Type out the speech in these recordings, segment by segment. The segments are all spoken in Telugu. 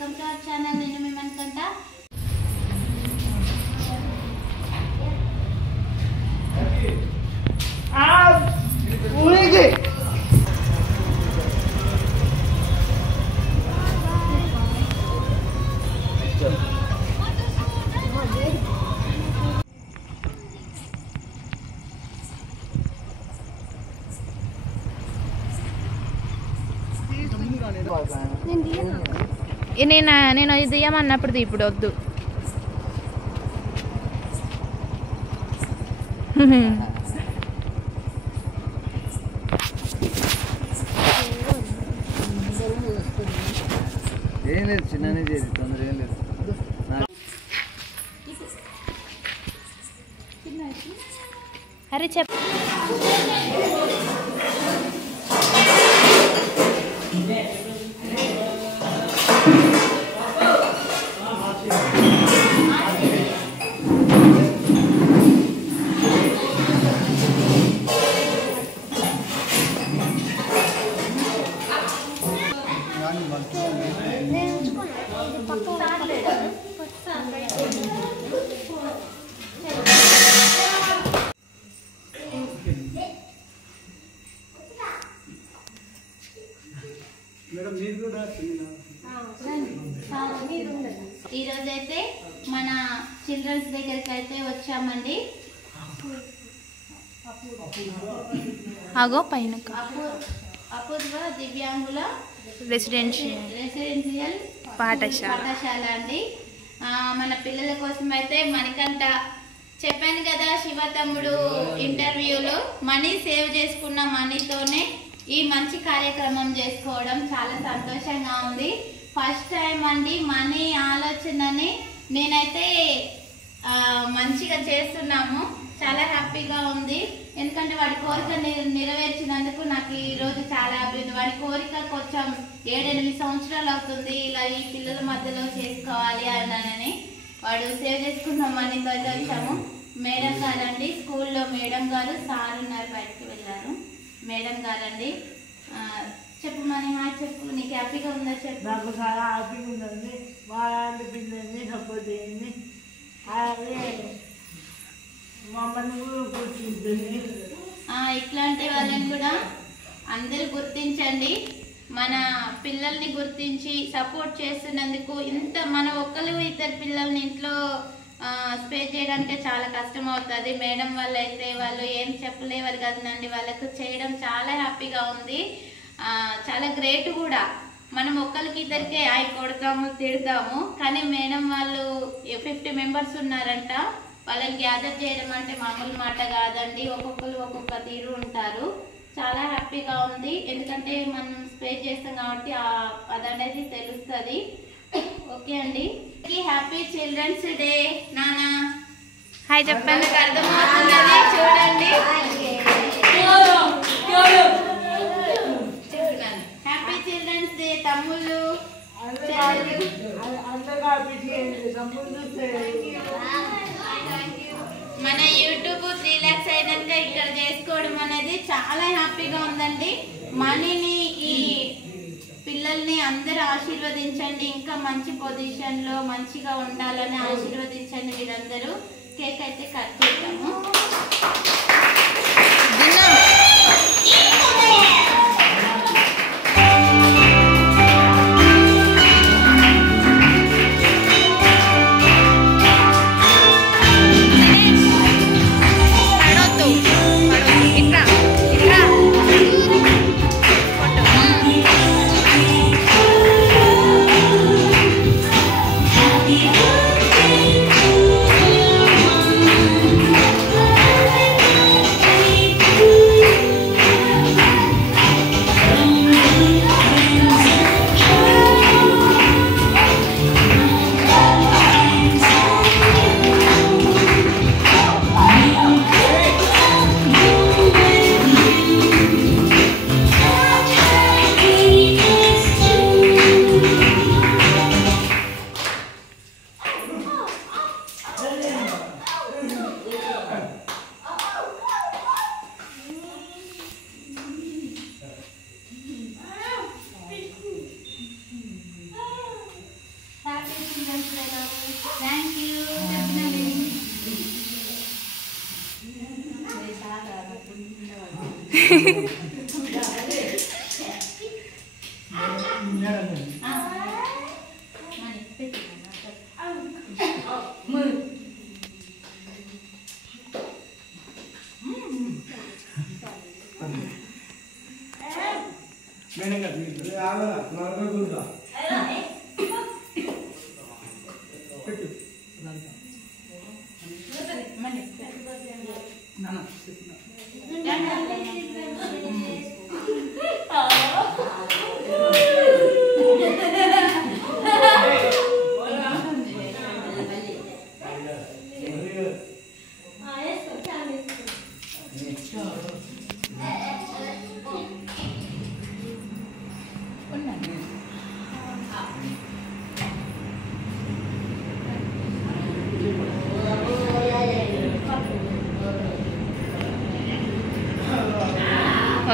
Welcome to our channel. నేను మీ మనకంట. నేను ఇది తీయమన్నప్పుడు ఇప్పుడు వద్దు. ఏం లేదు, చిన్ననే చేసి తొందర ఏం లేదు. అరే చెప్ప ఈరోజైతే మన చిల్డ్రన్స్ దగ్గరికి అయితే వచ్చామండి. అగో పైన అపూర్వ దివ్యాంగుల రెసిడెన్షియల్ పాఠశాల అండి. మన పిల్లల కోసం అయితే మనకంట చెప్పాను కదా, శివ తమ్ముడు ఇంటర్వ్యూలో మనీ సేవ్ చేసుకున్న మనీతోనే ఈ మంచి కార్యక్రమం చేసుకోవడం చాలా సంతోషంగా ఉంది. ఫస్ట్ టైం అండి మనీ ఆలోచనని నేనైతే మంచిగా చేస్తున్నాము. చాలా హ్యాపీగా ఉంది. ఎందుకంటే వాడి కోరిక నెరవేర్చినందుకు నాకు ఈరోజు చాలా హ్యాపీ ఉంది. వాడి కోరిక కొంచెం 7-8 సంవత్సరాలు అవుతుంది ఇలా ఈ పిల్లల మధ్యలో చేసుకోవాలి అని వాడు సేవ్ చేసుకున్న మనీతో అయితే వచ్చాము. మేడం గారండి, స్కూల్లో మేడం గారు, సార్ ఉన్నారు, బయటకు వెళ్ళారు. మేడం గారండి, చెప్పు మనీ. హాయ్ చెప్పు, నీకు హ్యాపీగా ఉందా చెప్పు. నాకు చాలా హ్యాపీగా ఉందండి. మా లాంటి పిల్లల్ని సపోర్ట్ చేయండి, అలాగే మమ్మల్ని కూడా గుర్తించండి. ఇట్లాంటి వాళ్ళని కూడా అందరూ గుర్తించండి. మన పిల్లల్ని గుర్తించి సపోర్ట్ చేస్తున్నందుకు ఇంత మన ఒక్కరు ఇద్దరు పిల్లల్ని ఇంట్లో స్పే చేయడానికి చాలా కష్టం అవుతుంది. మేడం వాళ్ళు అయితే వాళ్ళు ఏం చెప్పలేవారు కదండి, వాళ్ళకు చేయడం చాలా హ్యాపీగా ఉంది. చాలా గ్రేట్ కూడా. మనం ఒక్కరికి ఇద్దరికే కొడతాము తిడతాము, కానీ మేడం వాళ్ళు 50 మెంబర్స్ ఉన్నారంట. వాళ్ళని గ్యాదర్ చేయడం అంటే మామూలు మాట కాదండి. ఒక్కొక్కరు ఒక్కొక్క తీరు ఉంటారు. చాలా హ్యాపీగా ఉంది. ఎందుకంటే మనం స్ప్రే చేస్తాం కాబట్టి అదనేది తెలుస్తుంది. ఓకే అండి, హ్యాపీ చిల్డ్రన్స్ డే. నానా హాయ్ చెప్పండి. అర్థమవుతున్నది చూడండి. హ్యాపీ చిల్డ్రన్స్ డే తమ్ముళ్ళు. మన యూట్యూబ్ 3 lakhs అయినాక ఇక్కడ చేసుకోవడం అనేది చాలా హ్యాపీగా ఉందండి. మనీని ఈ పిల్లల్ని అందరూ ఆశీర్వదించండి. ఇంకా మంచి పొజిషన్ లో మంచిగా ఉండాలని ఆశీర్వదించండి మీరందరూ. కేక్ అయితే కట్ చేద్దాము.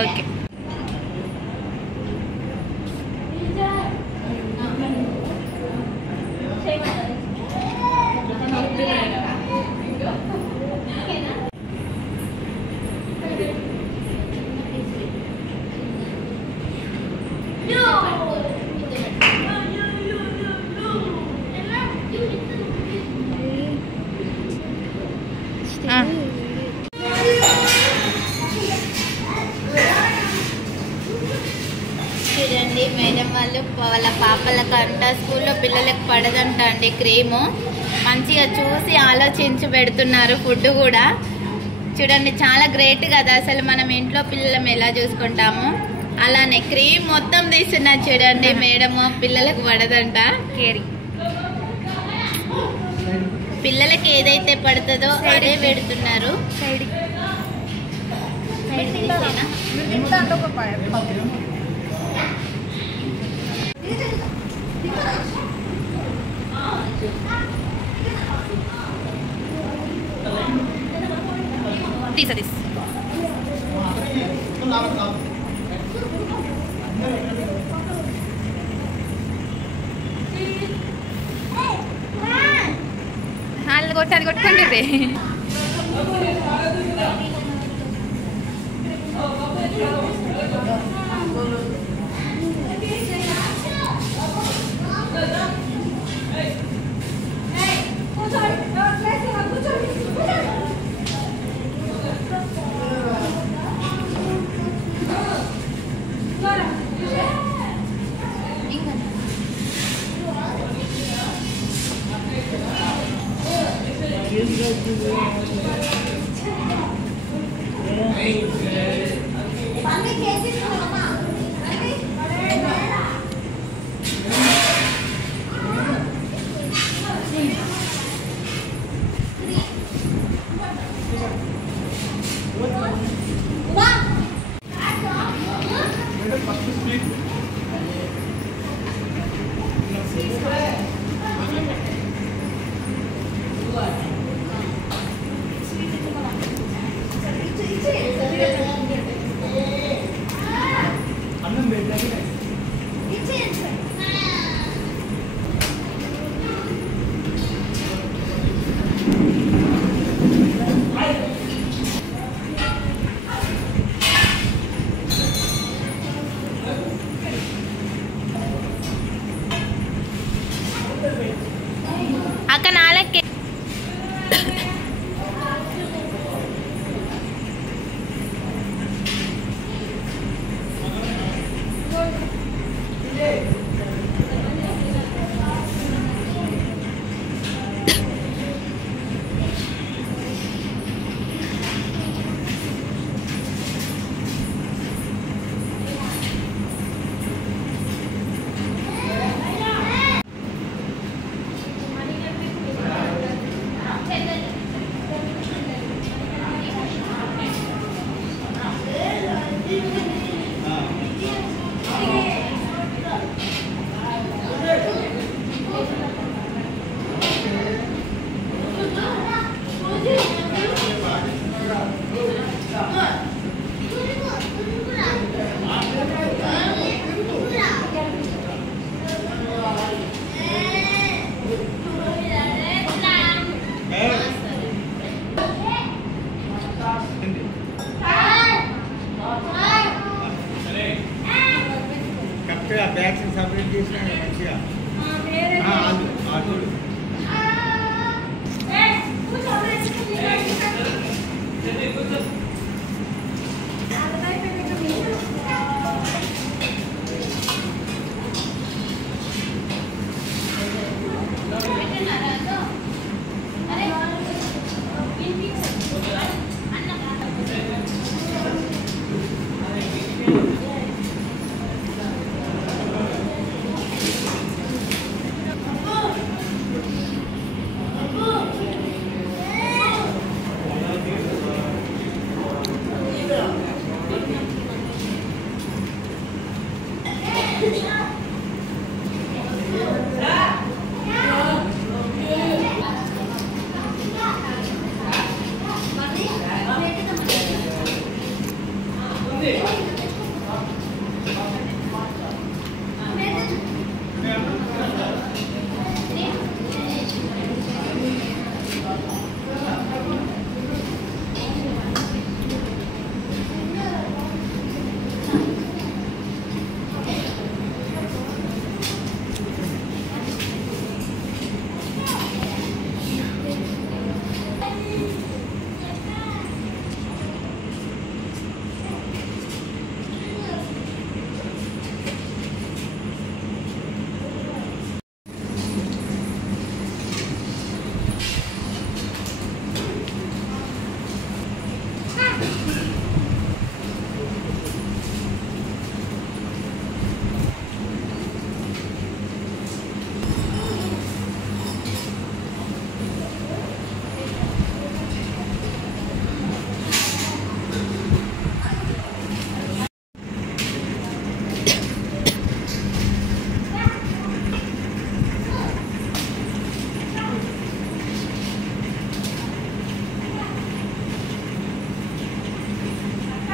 ఓకే చూడండి మేడం వాళ్ళు వాళ్ళ పాపలకంట స్కూల్లో పిల్లలకు పడదంట అండి క్రీము. మంచిగా చూసి ఆలోచించి పెడుతున్నారు ఫుడ్ కూడా. చూడండి చాలా గ్రేట్ కదా, అసలు మనం ఇంట్లో పిల్లలం ఎలా చూసుకుంటాము అలానే క్రీమ్ మొత్తం తీస్తున్నారు చూడండి మేడము. పిల్లలకు పడదంట, పిల్లలకి ఏదైతే పడుతుందో అదే పెడుతున్నారు. తీసా వాళ్ళు కొట్టి అది కొట్టుకుంటుంది. అక్క నాలకే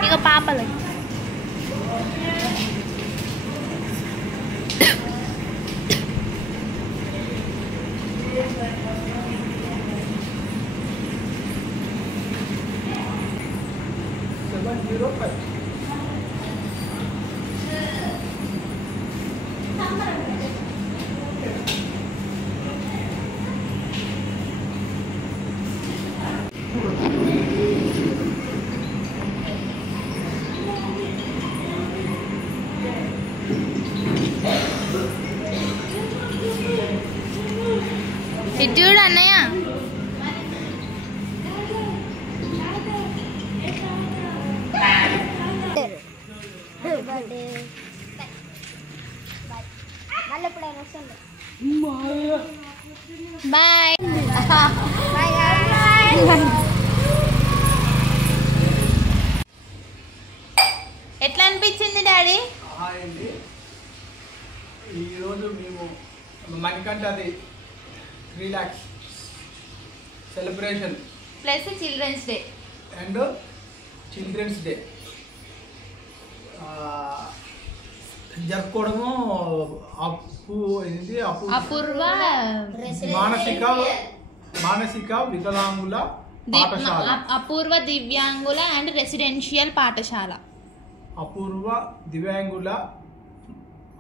ఇక పాపలు ఇటు చూడు అన్నయ్య. బాయ్. ఎట్లా అనిపించింది డాడీ? ఈరోజు మేము మణికంఠ అది 3 lakhs celebration plus children's day and children's day జరుపుకోవడము అపూర్వ మానసిక వికలాంగుల పాఠశాల, అపూర్వ దివ్యాంగుల అండ్ రెసిడెన్షియల్ పాఠశాల. అపూర్వ దివ్యాంగుల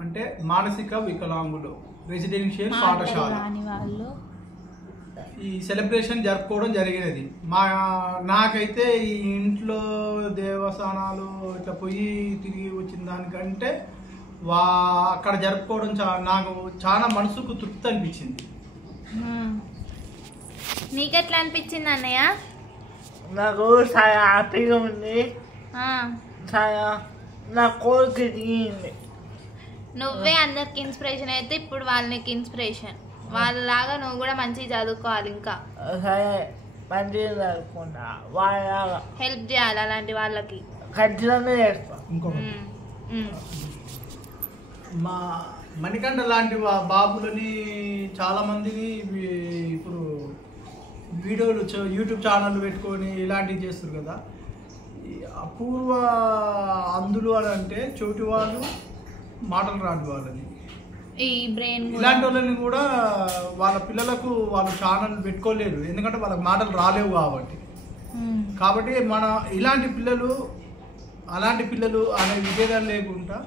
అంటే మానసిక వికలాంగులు రెసిడెన్షియల్ పాఠశాల ఈ సెలబ్రేషన్ జరుపుకోవడం జరిగినది. నాకైతే ఈ ఇంట్లో దేవస్థానాలు ఇట్లా పోయి తిరిగి వచ్చిన దానికంటే అక్కడ జరుపుకోవడం నాకు చాలా మనసుకు తృప్తి అనిపించింది. నీకెట్లా అనిపించింది అన్నయ్య? నాకు చాలా హ్యాపీగా ఉంది, చాలా నా కోరిక తీరింది. నువ్వే అందరికి ఇన్స్పిరేషన్ అయితే ఇప్పుడు వాళ్ళకి ఇన్స్పిరేషన్. వాళ్ళలాగా నువ్వు కూడా మంచిగా చదువుకోవాలి, ఇంకా సరే మంచిగా చదువుకున్నా, వాళ్ళలాగా హెల్ప్ చేయాలి అలాంటి వాళ్ళకి. ఖచ్చితంగా చేస్తాను. ఇంకొకటి మా మణికంఠ లాంటి బాబులని చాలా మందిని ఇప్పుడు వీడియోలు యూట్యూబ్ ఛానల్ పెట్టుకొని ఇలాంటివి చేస్తారు కదా. అపూర్వ అందులు అని అంటే చోటి వాళ్ళు మాటలు రాని వాళ్ళని, ఈ బ్రెయిన్ ఇలాంటి వాళ్ళని కూడా వాళ్ళ పిల్లలకు వాళ్ళు ఛానల్ పెట్టుకోలేరు, ఎందుకంటే వాళ్ళకి మాటలు రాలేవు కాబట్టి మన ఇలాంటి పిల్లలు అలాంటి పిల్లలు అనే విభేదాలు లేకుండా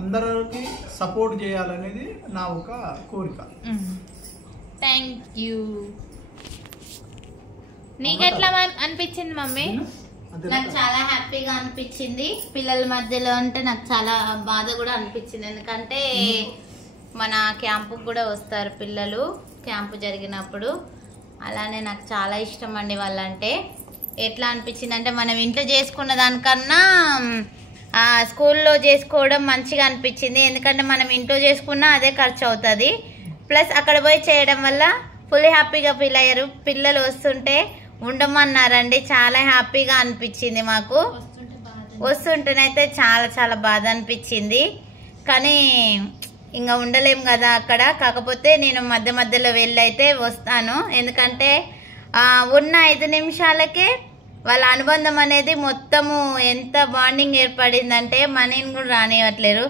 అందరికి సపోర్ట్ చేయాలనేది నా ఒక కోరిక. Thank you. నీకెట్లా అనిపించింది మమ్మీ? నాకు చాలా హ్యాపీగా అనిపించింది. పిల్లల మధ్యలో అంటే నాకు చాలా బాధ కూడా అనిపించింది. ఎందుకంటే మన క్యాంపుకి కూడా వస్తారు పిల్లలు క్యాంపు జరిగినప్పుడు. అలానే నాకు చాలా ఇష్టం అండి వాళ్ళంటే. ఎట్లా అనిపించింది అంటే మనం ఇంట్లో చేసుకున్న దానికన్నా స్కూల్లో చేసుకోవడం మంచిగా అనిపించింది. ఎందుకంటే మనం ఇంట్లో చేసుకున్నా అదే ఖర్చు అవుతుంది. ప్లస్ అక్కడ పోయి చేయడం వల్ల ఫుల్ హ్యాపీగా ఫీల్ అయ్యారు. పిల్లలు వస్తుంటే ఉండమన్నారండి. చాలా హ్యాపీగా అనిపించింది మాకు. వస్తుంటేనైతే చాలా చాలా బాధ అనిపించింది. కానీ ఇంకా ఉండలేం కదా అక్కడ. కాకపోతే నేను మధ్య మధ్యలో వెళ్ళి అయితే వస్తాను. ఎందుకంటే ఉన్న 5 నిమిషాలకే వాళ్ళ అనుబంధం అనేది మొత్తము ఎంత బాండింగ్ ఏర్పడిందంటే మనీని కూడా రానివ్వట్లేరు.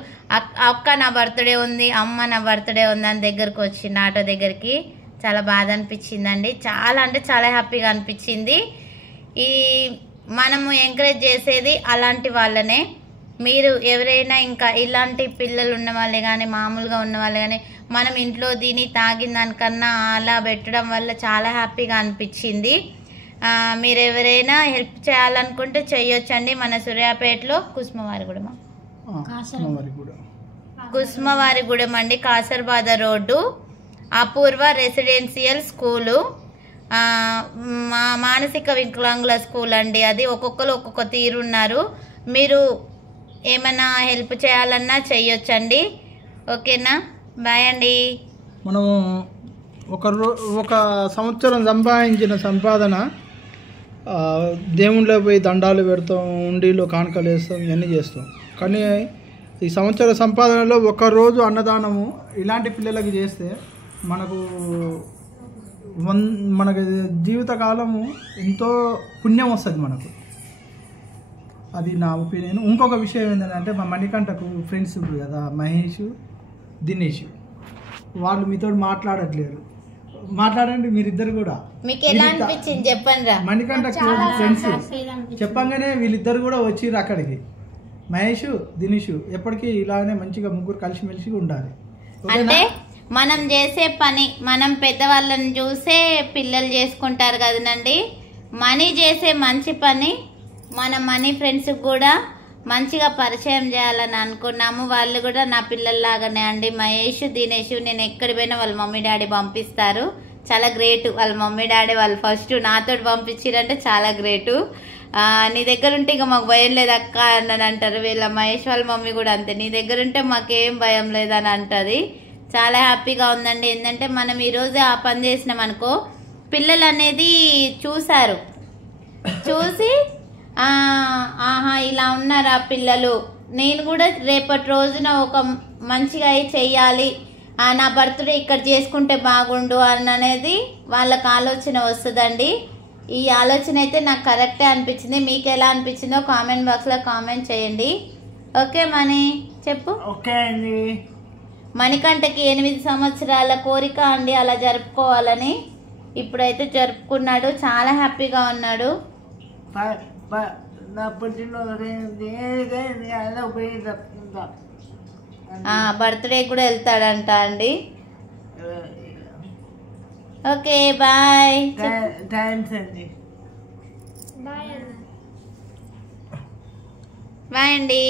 అక్క నా బర్త్డే ఉంది, అమ్మ నా బర్త్డే ఉంది అని దగ్గరకు వచ్చింది ఆటో దగ్గరికి. చాలా బాధ అనిపించిందండి. చాలా అంటే చాలా హ్యాపీగా అనిపించింది. ఈ మనము ఎంకరేజ్ చేసేది అలాంటి వాళ్ళనే. మీరు ఎవరైనా ఇంకా ఇలాంటి పిల్లలు ఉన్న వాళ్ళే కానీ మామూలుగా ఉన్న వాళ్ళే కానీ మనం ఇంట్లో తిని తాగిన దానికన్నా అలా పెట్టడం వల్ల చాలా హ్యాపీగా అనిపించింది. మీరు ఎవరైనా హెల్ప్ చేయాలనుకుంటే చెయ్యొచ్చండి. మన సూర్యాపేటలో కుస్మవారిగూడెం అండి, కాసర్బాద రోడ్డు, అపూర్వ రెసిడెన్షియల్ స్కూలు, మానసిక వికలాంగుల స్కూల్ అండి. అది ఒక్కొక్కరు ఒక్కొక్క తీరున్నారు. మీరు ఏమైనా హెల్ప్ చేయాలన్నా చెయ్యొచ్చండి. ఓకేనా? బాయ్ అండి. మనము ఒక సంవత్సరం సంపాదించిన సంపాదన దేవుళ్ళో పోయి దండాలు పెడతాం, ఉండిలో కానుకలు వేస్తాం, ఇవన్నీ చేస్తాం. కానీ ఈ సంవత్సర సంపాదనలో ఒకరోజు అన్నదానము ఇలాంటి పిల్లలకి చేస్తే మనకు జీవితకాలము ఎంతో పుణ్యం వస్తుంది మనకు. అది నా ఒపీనియన్. ఇంకొక విషయం ఏంటంటే మా మణికంఠకు ఫ్రెండ్స్ కదా, మహేష్, దినేష్, వాళ్ళు మీతో మాట్లాడట్లేరు. మాట్లాడండి మీరిద్దరు కూడా. మీకు ఎలా అనిపించింది చెప్పండి. మణికంఠకు ఫ్రెండ్స్ చెప్పంగానే వీళ్ళిద్దరు కూడా వచ్చిర్రు అక్కడికి. మహేష్, దినేష్ ఎప్పటికీ ఇలానే మంచిగా ముగ్గురు కలిసిమెలిసి ఉండాలి. అంటే మనం చేసే పని మనం పెద్దవాళ్ళని చూసే పిల్లలు చేసుకుంటారు కదనండి. మనీ చేసే మంచి పని మన మనీ ఫ్రెండ్స్కి కూడా మంచిగా పరిచయం చేయాలని అనుకున్నాము. వాళ్ళు కూడా నా పిల్లల్లాగానే అండి. మహేష్, దినేష్ నేను ఎక్కడి పోయినా వాళ్ళ మమ్మీ డాడీ పంపిస్తారు. చాలా గ్రేటు. వాళ్ళ మమ్మీ డాడీ వాళ్ళు ఫస్ట్ నాతో పంపించారంటే చాలా గ్రేటు. నీ దగ్గర ఉంటే ఇక మాకు భయం లేదు అక్క అని అంటారు. వీళ్ళ మహేష్ వాళ్ళ మమ్మీ కూడా అంతే, నీ దగ్గర ఉంటే మాకేం భయం లేదని అంటది. చాలా హ్యాపీగా ఉందండి. ఏంటంటే మనం ఈరోజు ఆ పని చేసినాం అనుకో, పిల్లలు అనేది చూసారు, చూసి ఆహా ఇలా ఉన్నారా పిల్లలు, నేను కూడా రేపటి రోజున ఒక మంచిగా చెయ్యాలి, నా బర్త్డే ఇక్కడ చేసుకుంటే బాగుండు అనేది వాళ్ళకి ఆలోచన వస్తుందండి. ఈ ఆలోచన అయితే నాకు కరెక్టే అనిపించింది. మీకు ఎలా అనిపించిందో కామెంట్ బాక్స్లో కామెంట్ చేయండి. ఓకే మణి చెప్పు. ఓకే అండి. మణికంఠకి 8 సంవత్సరాల కోరిక అండి అలా జరుపుకోవాలని. ఇప్పుడైతే జరుపుకున్నాడు, చాలా హ్యాపీగా ఉన్నాడు. నా పుట్టినరోజు బర్త్డే కూడా వెళ్తాడంట అండి. Okay bye. థ్యాంక్స్ అండి. బాయ్ బాయ్ అండి.